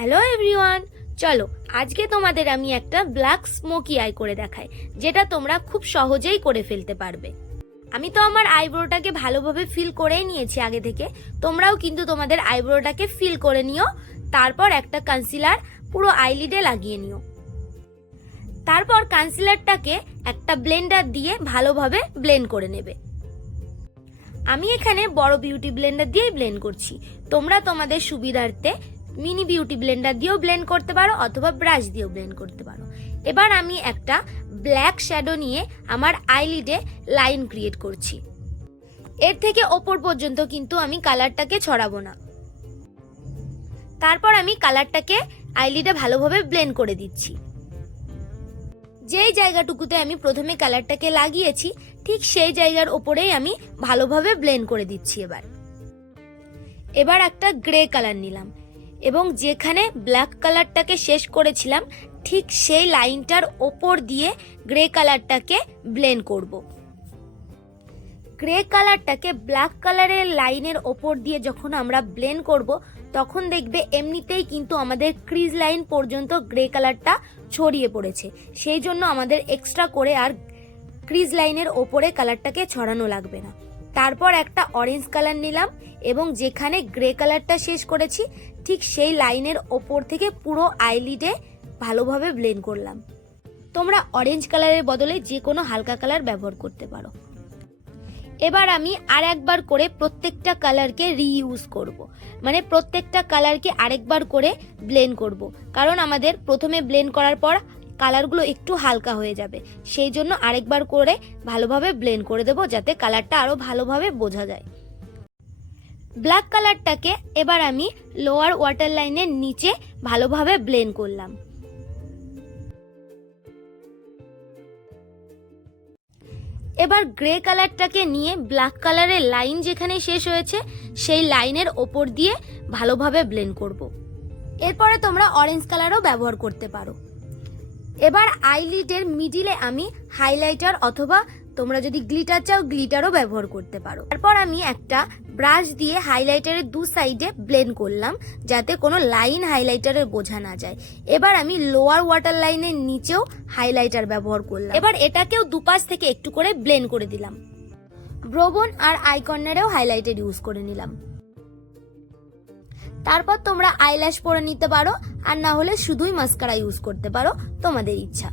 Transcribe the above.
Hello everyone, চলো আজকে তোমাদের আমি একটা ব্ল্যাক স্মোকি আই করে দেখাই, যেটা তোমরা খুব সহজেই করে ফেলতে পারবে। আমি তো আমার আইব্রোটাকে ভালোভাবে ফিল করেই নিয়েছি আগে থেকে। তোমরাও কিন্তু তোমাদের আইব্রোটাকে ফিল করে নিও। তারপর একটা কনসিলার পুরো আইলিডে লাগিয়ে নিও। তারপর কনসিলারটাকে একটা ব্লেন্ডার দিয়ে ভালোভাবে ব্লেন্ড করে নেবে। আমি এখানে বড় বিউটি ব্লেন্ডার দিয়েই ব্লেন্ড করছি। তোমরা তোমাদের সুবিধার্থে মিনি বিউটি ব্লেন্ডার দিয়েও ব্লেন্ড করতে পারো অথবা ব্রাশ দিয়েও ব্লেন্ড করতে পারো। এবার আমি একটা ব্ল্যাক শ্যাডো নিয়ে আমার আইলিডে লাইন ক্রিয়েট করছি। এর থেকে ওপর পর্যন্ত কিন্তু আমি কালারটাকে ছড়াবো না। তারপর আমি কালারটাকে আইলিডে ভালোভাবে ব্লেন্ড করে দিচ্ছি। যেই জায়গাটুকুতে আমি প্রথমে কালারটাকে লাগিয়েছি ঠিক সেই জায়গার ওপরেই আমি ভালোভাবে ব্লেন্ড করে দিচ্ছি। এবার একটা গ্রে কালার নিলাম এবং যেখানে ব্ল্যাক কালারটাকে শেষ করেছিলাম ঠিক সেই লাইনটার ওপর দিয়ে গ্রে কালারটাকে ব্লেন্ড করব। গ্রে কালারটাকে ব্ল্যাক কালারের লাইনের ওপর দিয়ে যখন আমরা ব্লেন্ড করব তখন দেখবে এমনিতেই কিন্তু আমাদের ক্রিজ লাইন পর্যন্ত গ্রে কালারটা ছড়িয়ে পড়েছে। সেই জন্য আমাদের এক্সট্রা করে আর ক্রিজ লাইনের ওপরে কালারটাকে ছড়ানো লাগবে না। তারপর একটা অরেঞ্জ কালার নিলাম এবং যেখানে গ্রে কালারটা শেষ করেছি ঠিক সেই লাইনের ওপর থেকে পুরো আইলিডে ভালোভাবে ব্লেন্ড করলাম। তোমরা অরেঞ্জ কালারের বদলে যে কোনো হালকা কালার ব্যবহার করতে পারো। এবার আমি আর একবার করে প্রত্যেকটা কালারকে রিইউজ করব, মানে প্রত্যেকটা কালারকে আরেকবার করে ব্লেন্ড করব, কারণ আমাদের প্রথমে ব্লেন্ড করার পর কালারগুলো একটু হালকা হয়ে যাবে। সেই জন্য আরেকবার করে ভালোভাবে ব্লেন্ড করে দেবো যাতে কালারটা আরো ভালোভাবে বোঝা যায়। ব্ল্যাক কালারটাকে এবার আমি লোয়ার ওয়াটার লাইনের নিচে ভালোভাবে ব্লেন্ড করলাম। এবার গ্রে কালারটাকে নিয়ে ব্ল্যাক কালারের লাইন যেখানে শেষ হয়েছে সেই লাইনের ওপর দিয়ে ভালোভাবে ব্লেন্ড করব। এরপরে তোমরা অরেঞ্জ কালারও ব্যবহার করতে পারো। এবার আইলিডের মিডিলে আমি হাইলাইটার অথবা তোমরা যদি গ্লিটার চাও গ্লিটারও ব্যবহার করতে পারো। তারপর আমি একটা ব্রাশ দিয়ে হাইলাইটারের দু সাইডে ব্লেন্ড করলাম যাতে কোনো লাইন হাইলাইটারের বোঝা না যায়। এবার আমি লোয়ার ওয়াটার লাইনের নিচেও হাইলাইটার ব্যবহার করলাম। এবার এটাকেও দুপাশ থেকে একটু করে ব্লেন্ড করে দিলাম। ব্রোবোন আর আই কর্নারেও হাইলাইটার ইউজ করে নিলাম। তারপর তোমরা আইল্যাশ পরে নিতে পারো, আর না হলে শুধুই মাস্কারা ইউজ করতে পারো, তোমাদের ইচ্ছা।